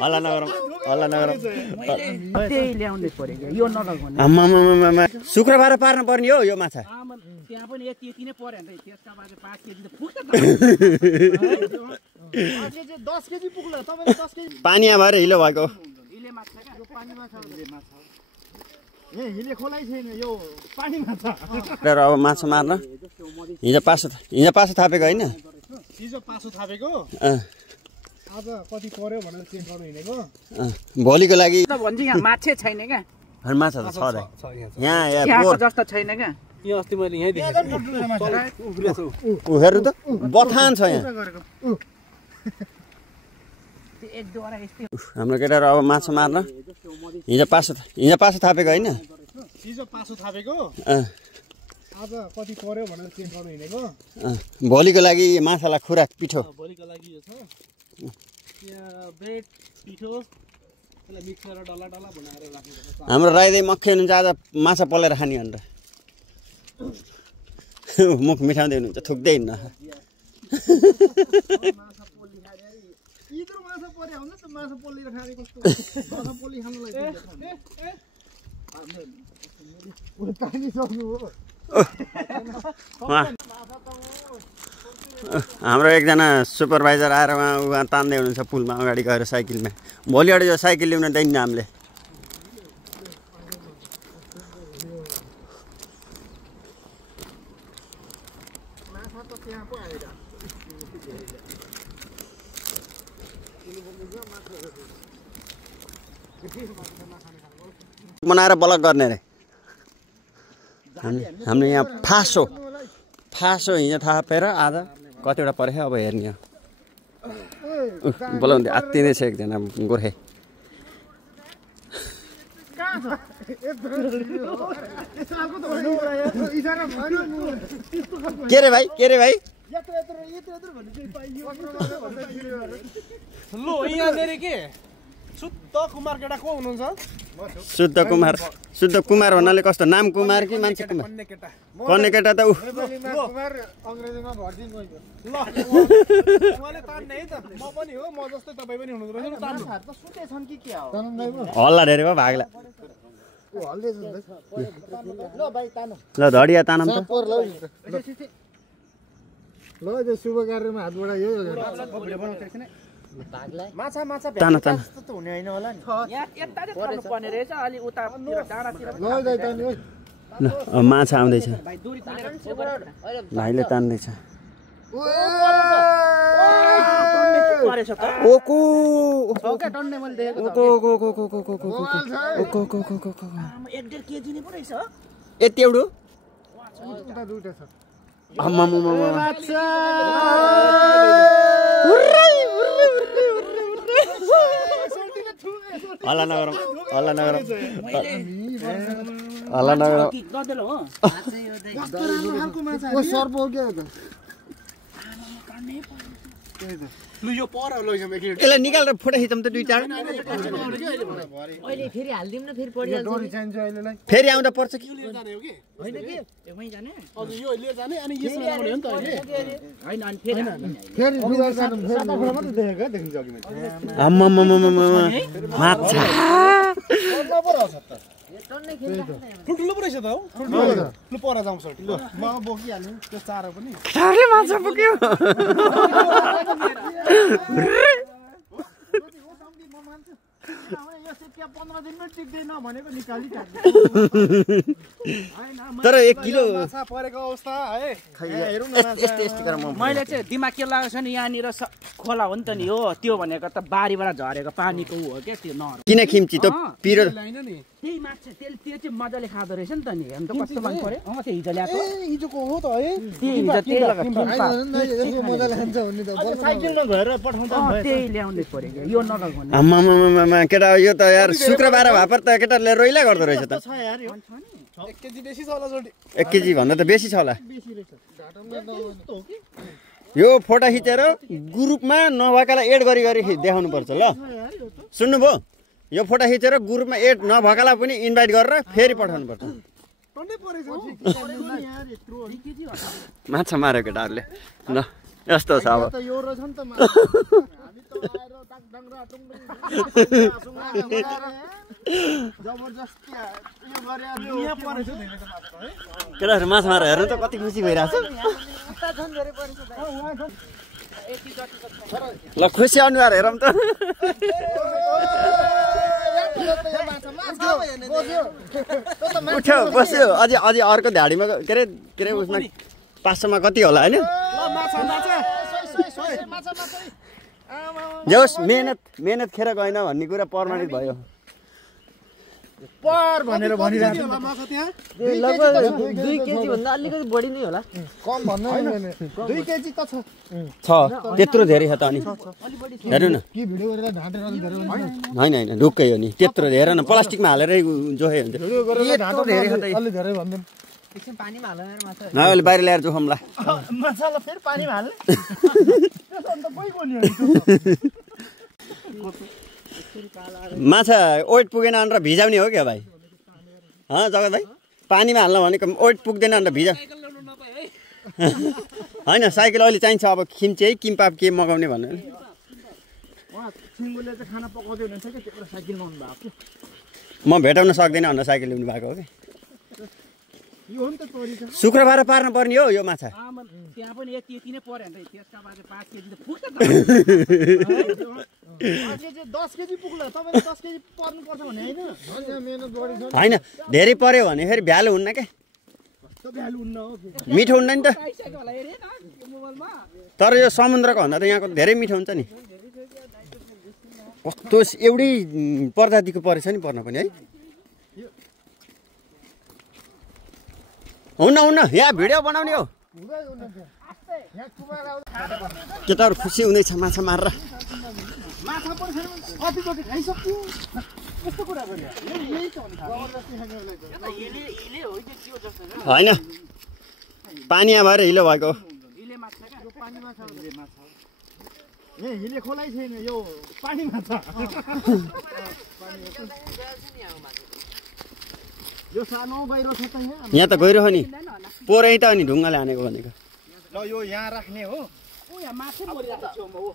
हल्ला नगरौँ हल्ला नगरौँ त्यही ल्याउनै पर्यो क्या यो नलगाउने आम्मामामा शुक्रबार पार्नु पर्ने हो यो माछा त्यहाँ पनि यति यति नै पर्यो नि त्यसका बाद 5 केजी त पुग्छ त 10 केजी पुग्ला तपाईले 10 केजी पानीमा भएर हिलो भएको हिले माछा क्या यो पानी माछा ए हिले खोलाइ छैन यो पानी माछा र अब माछा मार्न हिजो पासो थापेको हैन हिजो पासो थापेको आज कति पर्यो भनेर चेक गर्नु हिँडेको भोलिको लागि त भन्छ यहाँ माछे छैन क्या माछा त छ यहाँ यहाँ जस्तो छैन क्या यो अस्ति मैले यही देखेको उ हेर्नु त बथान छ यहाँ हाम्रो केटाहरु अब माछा मार्न हिजो पासो थापेको हैन हिजो पासो थापेको आज कति पर्यो भनेर चेक गर्नु हिँडेको भोलिको लागि माछालाई खुराक पिठो भोलिको लागि यो छ यहाँ ब्रेड पिठो त्यसलाई मिक्स गरेर डल्ला डल्ला बनाएर राख्नुपर्छ हाम्रो राईदै मक्खै हुनुहुन्छ आज माछा पलेर खाने भनेर मुख मिठाउँदै हुनुहुन्छ थुक्दै हिँड्नु इत्रो माछा पर्या हुन्छ त माछा पोलेर खाने कस्तो माछा पोली खानलाई पानी सक्नु हो हाम्रो एकजना सुपरभाइजर आएर उहाँ तान्दै हुनुहुन्छ पुलमा अगाडि गएर साइकलमा भोलिबाट यो साइकल ल्याउन दिन्न हामीले बनाएर ब्लक गर्ने रे हामीले यहाँ फासो हिजो थापेर आज कतिवटा पऱ्यो अब हेर्ने बोलाउँदै आत्तिँदै छ एकजना गोर्खे के रे भाइ लो यहाँनेरि के शुद्ध कुमार केटा को हुनुहुन्छ शुद्ध कुमार भन्नाले कस्तो नाम कुमार कि मान्छे कुमार कन्ने केटा त उ कुमार अंग्रेजीमा भर्दिन ल उहाँले तान्ने है त म पनि हो म जस्तै तपाई पनि हुनुहुन्छ रहेछ तान्नु त सुते छन् कि के हो हल्ला धेरै भयो भागला ओ हल्ले छ ल भाइ तान्नु ल धडिया तानम त ल यो शुभ कार्यमा हात बढायो माछा तान त हुने हैन होला नि यहाँ यता चाहिँ पर्नु पर्ने रहेछ अलि उता डाँडातिर ल तान्नु ल माछा आउँदैछ भाइले तान्दैछ ओको टन्ने मैले देखेको एक केजी नै पो रहेछ यति एउटो उता दुईटा छ हल्ला नगरौँ सर्प हो क्या लु यो पर लैजाम एक यसलाई निकालेर फोटो खिचौँ त दुई चार अहिले फेरि हाल्दिम न फेरि पडिहाल्छ डोरी चाहिन्छ अहिलेलाई फेरि आउँदा पर्छ कि लिएर जाने हो कि हैन के एमै जाने हजुर यो लिएर जाने अनि यसमा लगाउने हो नि त अहिले हैन अनि फेरि फेरि दुगा जानु फेरि सादा मात्र देखेको देखिन्छ अघि मैले माछा ठुल्ठुलो पो रहेछ त हौ लु पर जाउँ सर लु म बोकिहाल्नु त्यो चारो पनि साह्रै माछा पुग्यो तर 1 किलो माछा परेको अवस्था है हेरौँ न यस्तो गरेर मैले चाहिँ दिमाग के लागेको छ नि यहाँनिर खोला हो नि त नि हो त्यो भनेको त बारीबाट झरेको पानीको हो क्या त्यो नहर किन खिम्ची त पिरो त्यही माछा त्यो चाहिँ मजाले खाँदो रहेछ नि त नि अन्त कस्तो मन पर्यो त्यो हिजो ल्याएको हिजोको हो त है त्यही मजाले खान्छ भन्ने त साइकलमा गएर पठाउँदा त्यही ल्याउनै पर्यो क्या यो नलगाउने आम्मामामा केटा यो त यार शुक्रबार भापर त केटाले रोइला गर्दो रहेछ त 1 केजी बेसी छ होला जोडी 1 केजी भन्दा त बेसी छ होला यो फोटो खिचेर ग्रुपमा नभएकालाई एड गरी देखाउनु पर्छ ल सुन्नुभयो यो फोटो खिचेर ग्रुपमा एड नभएकालाई पनि इन्भाइट गरेर फेरि पठाउनु पर्छ टन्नै परेछ हौ यार यत्रो माछा मार्यो केटाहरूले ल यस्तो छ अब त यो रहेछ नि त हामी त आएर टाकडाङ र टुङडुङ जबरजस्ती यो गरे यहाँ परेछ धेरै त माछा है केटाहरू माछा मारेर हेर्नु त कति खुसी भइरहेछ झन् धेरै परेछ ल खुसी अनुहार हेरौँ त उठ्यो बस्यो अझै अझै अर्को ध्याडीमा के अरे उसमा 500मा कति होला होइन जोस् मेहनत खेर गएन भन्ने कुरा प्रमाणित भयो पर भनेर भनिरहेको छ माछा त्यहाँ लगभग 2 केजी भन्दा अलिकति बढी नै होला कम भन्नु हैन 2 केजी त छ त्यत्रो धेरै छ त अनि हेर्नु न के भिडियो गरेर ढाँटेर अलि धेरै होइन ढुक्कै हो नि त्यत्रो हेर न प्लास्टिकमा हालेरै जोखे हुन्छ भिडियो गरेर ढाँटो धेरै छ अलि धेरै भन्दिम एकछिन पानीमा हालेर माछा न अहिले बाहिर ल्याएर जोखौँला माछाला फेरि पानीमा हाल्ने अन्त कोही कोनी माछा ओइट पुगेन भनेर भिजाउने हो क्या भाइ जगत भाइ पानीमा हाल्न भनेको ओइट पुग्दैन भनेर भिजा होइन साइकल अहिले चाहिन्छ अब खिम्चे है किम्पाप के मगाउने भन्नु सिङ्गोले चाहिँ खाना पकाउँदै हुनुहुन्छ कि त्यत्रो साइकल ल्याउनु भएको म भेटाउन सक्दिनँ भनेर साइकल ल्याउनु भएको हो कि यो हो नि त तरिका शुक्रबार पार्न पर्ने हो यो माछा त्यहाँ पनि यति नै पर्यो भने त्यसका बाद 5 केजी त पुग्छ 10 केजी पुग्ला तपाईले 10 केजी पर्नु पर्छ भने हैन मेहनत बढी छ होइन धेरै पर्यो भने फेरि भ्यालु हुन्न के त भ्यालु हुन्न हो मिठो हुन्न नि त आइसक्यो होला हेरे न मोबाइलमा तर यो समुद्रको भन्दा त यहाँको धेरै मिठो हुन्छ नि कस्तो एउटै प्रजातिको परेछ नि पर्न पनि है हुन्न यहाँ भिडियो बनाउने हो केटाहरू खुसी हुँदैछ माछा मारेर माछा पर्छ कति कति खाइसक्यो कस्तो कुरा गरे यही त हो नि जबरजस्ती खानेलाई होइन पानी यहाँ भएर हिलो भएको इले माछा क्या यो पानी माछा ए हिले खोलाइ छैन यो पानी माछा यो सानो बाहिर छ त यहाँ त गइरह नि पोरै त अनि ढुङ्गाले हानेको भनेको ल यो यहाँ राख्ने हो ओ यहाँ माछा मरिरहेको छ म हो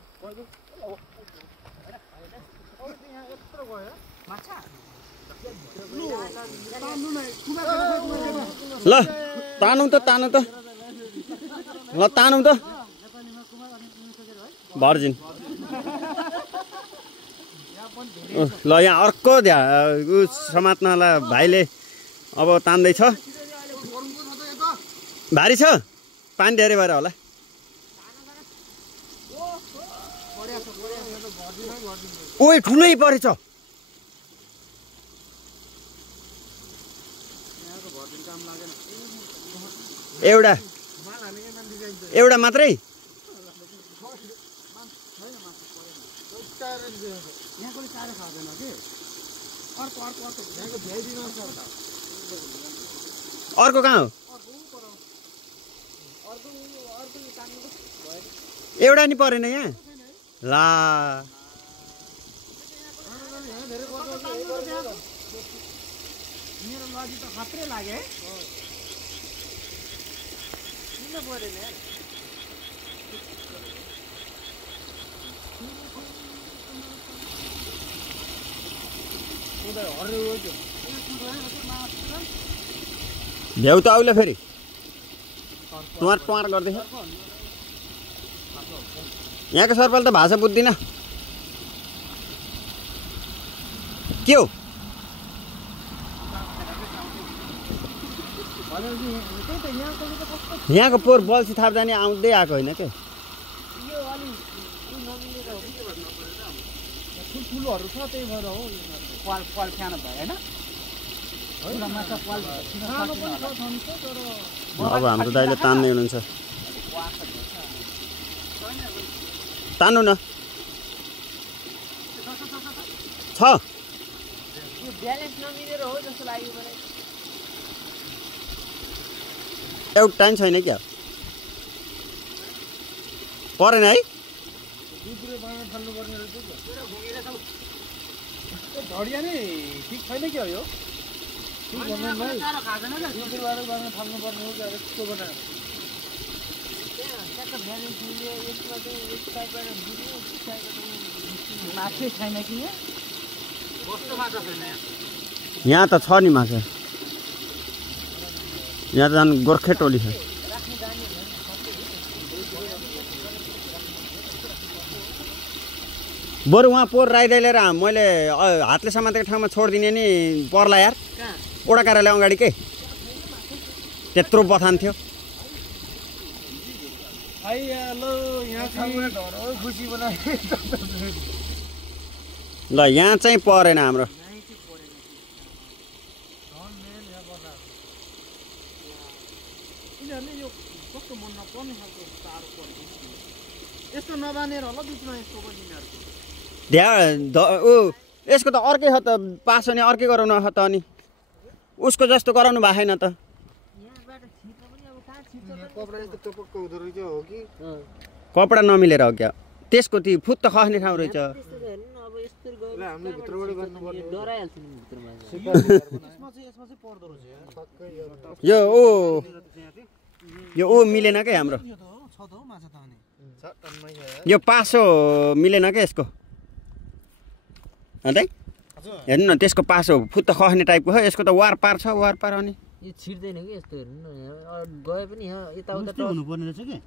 ल तानौ त ल तानौ त भर्जिन ल यहाँ अर्को समात्नला भाइले अब तान्दैछ भारी छ पानी धेरै भएर होला ओइ ठुलै परेछ एउटा मात्रै अर्को कहाँ हो एउटा नि परेन यहाँ ला मेरो लजी त खत्रै लाग्यो है किन परेन यार भ्याउ त आउला फेरि टुवार गर्दैछ यहाँको सरपाल त भाषा बुझ्दिन के हो यहाँको पोहोर बल्छी थाप्दा नि आउँदै आएको होइन के ठुल्ठुलोहरू छ त्यही भएर हो पाल सानो भयो हैन अब हाम्रो दाइले तान्दै हुनुहुन्छ तान्नु न छ एउटा टाइम छैन क्या परेन है ढडिया नै ठिक छैन क्या यो माछै छैन कि यहाँ त छ नि माछा यहाँ त झन् गोर्खे टोली छ बरु उहाँ पोहोर राइदै लिएर मैले हातले समातेको ठाउँमा छोडिदिने नि पर्ला यार ओडा कार्यालय अगाडि के त्यत्रो बथान थियो ल यहाँ चाहिँ परेन हाम्रो यस्तो नबानेर होला बिचमा यस्तो पनि यसको त अर्कै छ त पास भने अर्कै गराउनु छ त अनि उसको जस्तो गराउनु भएको छैन त कपडा नमिलेर हो क्या त्यसको त्यो फुत्त खस्ने ठाउँ रहेछ यो मिलेन क्या हाम्रो यो पासो मिलेन क्या यसको अन्त हेर्नु न त्यसको पासो फुत्त खस्ने टाइपको हो यसको त वार पार छ वार पार अनि यो छिर्दैन कि यस्तो हेर्नु न गए पनि यहाँ यताउता हुनुपर्ने रहेछ कि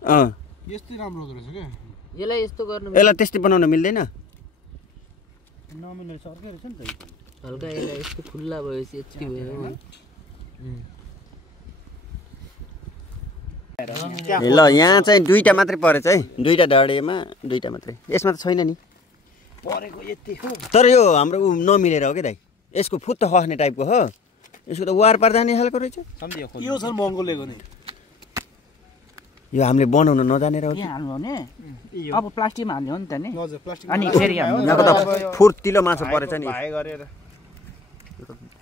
यस्तै राम्रो हुँदो रहेछ क्या यसलाई यस्तो गर्नु यसलाई त्यस्तै बनाउन मिल्दैन नमिल्ने रहेछ अर्कै रहेछ नि त हल्का यसलाई यस्तो खुल्ला भएपछि यति भयो ल यहाँ चाहिँ दुईटा मात्रै परेछ है दुईटा डाँडेमा दुईटा मात्रै यसमा त छैन नि परेको यति हो तर यो हाम्रो नमिलेर हो कि दाइ यसको फुत्त खस्ने टाइपको हो यसको त वार पार जाने खालको रहेछ यो छ महँगो लिएको नि यो हामीले बनाउन नजानेर हो कि हाल्नु भने अब प्लास्टिकमा हाल्ने हो नि त नि हजुर प्लास्टिक अनि फेरि यहाँको त फुर्तिलो माछा परेछ नि भाइ गरेर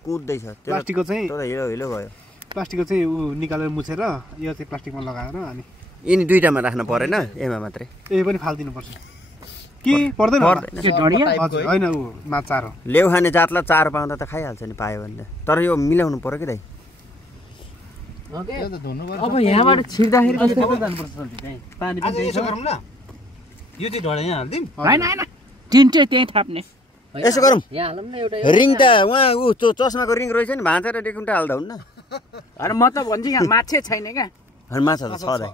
कुद्दैछ प्लास्टिकको चाहिँ त्यो त हिलो हिलो भयो प्लास्टिकको चाहिँ उ निकालेर मुछेर यो चाहिँ प्लास्टिकमा लगाएर अनि यिनी दुईटामा राख्न परेन एमा मात्रै ए पनि फाल्दिनु पर्छ कि पर्दैन हजुर होइन ऊ माछा हो लेउ खाने जातलाई चारो पाउँदा त खाइहाल्छ नि पायो भने तर यो मिलाउनु पर्यो कि दाइ अब यहाँबाट छिर्दाखेरि कस्तो जानुपर्छ पानी पनि यसो गरौँ ल यो चाहिँ ढडा यहाँ हाल्दिउँ हैन हैन टिन्टे त्यही थाप्ने यसो गरौँ यहाँ हालौँ न एउटा रिङ त उहाँ ऊ चस्माको रिङ रहेछ नि भाँचेर डेकुन्टा हाल्दा हुन्न अरे म त भन्छु यहाँ माछे छैन क्या माछा त छ दाइ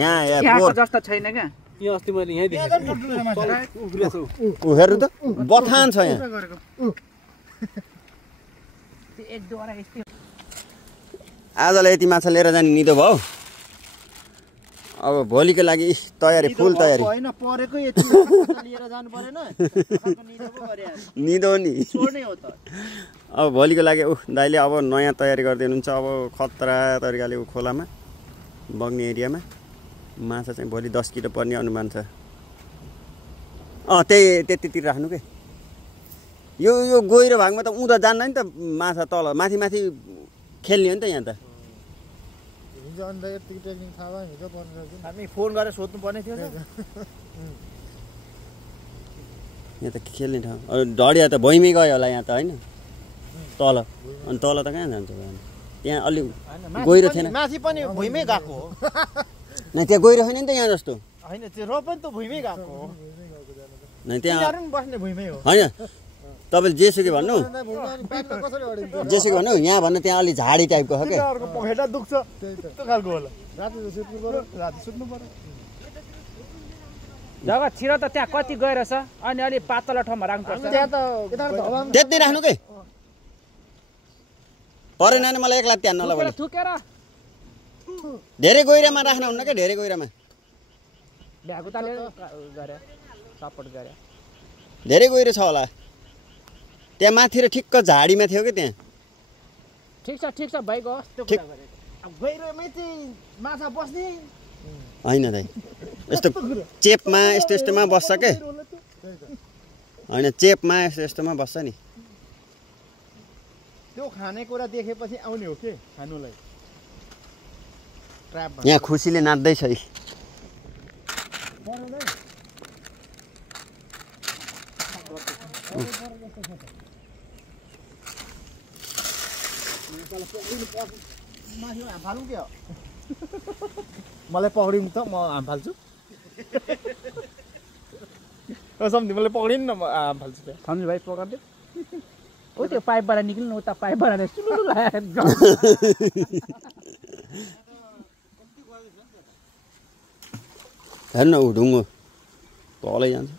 यहाँ यहाँको जस्तो छैन क्या यो अस्ति मैले यहीँ देखेको ऊ हेर्नु त बथान छ यहाँ एक दुईवटा यस्तै आजलाई यति माछा लिएर जाने निदो भयो अब भोलिको लागि तयारी फुल तयारी होइन परेको यति लिएर जानु परेन निदो नि छोड्ने हो त अब भोलिको लागि दाइले अब नयाँ तयारी गरिदिनुहुन्छ अब खतरा तरिकाले खोलामा बग्ने एरियामा माछा चाहिँ भोलि 10 किलो पर्ने अनुमान छ त्यतितिर राख्नु के यो गहिरो भागमा त उँधो जान्न नि त माछा तल माथि माथि खेल्ने हो नि त यहाँ त हामी फोन गरेर सोध्नु पर्ने थियो यहाँ त खेल्ने ठाउँ ढडिया त भुइँमै गयो होला यहाँ त होइन तल अनि तल त कहाँ जान्छ त्यहाँ अलि गहिरो थिएन माथि पनि भुइँमै गएको हो न त्यहाँ गहिरो छैन नि त यहाँ जस्तो होइन त्यो र पनि त भुइँमै गएको हो न त्यहाँ बस्ने भुइँमै हो होइन तपाईँले जेसुकै भन्नु जेसुकै भन्नु यहाँ भन्नु त्यहाँ अलि झाडी टाइपको हो क्या पखेटा दुख्छ त्यो खालको होला राति सुत्नु पर्यो जग्गा छिर त त्यहाँ कति गएर छ अनि अलि पातला ठाउँमा राख्नुपर्छ त्यहाँ त त्यति राख्नु के परेन नि मलाई एक्ला त्यहाँ नला थुकेर धेरै गहिरामा राख्न हुन्न क्या धेरै गहिरामा भ्यागुताले गरे सपोर्ट गरे धेरै गहिरो छ होला त्यहाँ माथि र ठिक्क झाडीमा थियो कि त्यहाँ ठिक छ भाइको ठिक गहिरोमै चाहिँ माछा बस्ने होइन दाइ यस्तो चेपमा यस्तोमा बस्छ के होइन चेपमा यस्तोमा बस्छ नि त्यो खानेकुरा देखेपछि आउने हो के खानुलाई यहाँ खुसीले नाच्दैछ है हाम फालौँ के हो मलाई पक्रिनु त म हाम फाल्छु सम्झि मलाई पक्रिनु न म हाम फाल्छु त सम्झु भाइ पकाउँदै ओ त्यो पाइपबाट निक्लिनु उता पाइपबाट सुलु लाग्यो हेर्नु न ऊ ढुङ्गो तलै जान्छ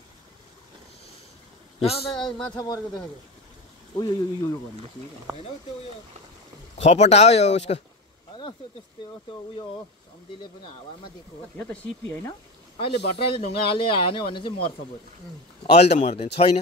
माछा मरेको देखेको उयो भनेपछि होइन त्यो उयो खपटा हो यो उसको होइन त्यो त्यस्तै हो त्यो उयो हो सम्तीले पनि हावामा दिएको हो यो त सिपी होइन अहिले भट्टराले ढुङ्गा हाल्यो भने चाहिँ मर्छ बरु अहिले त मर्दैन छैन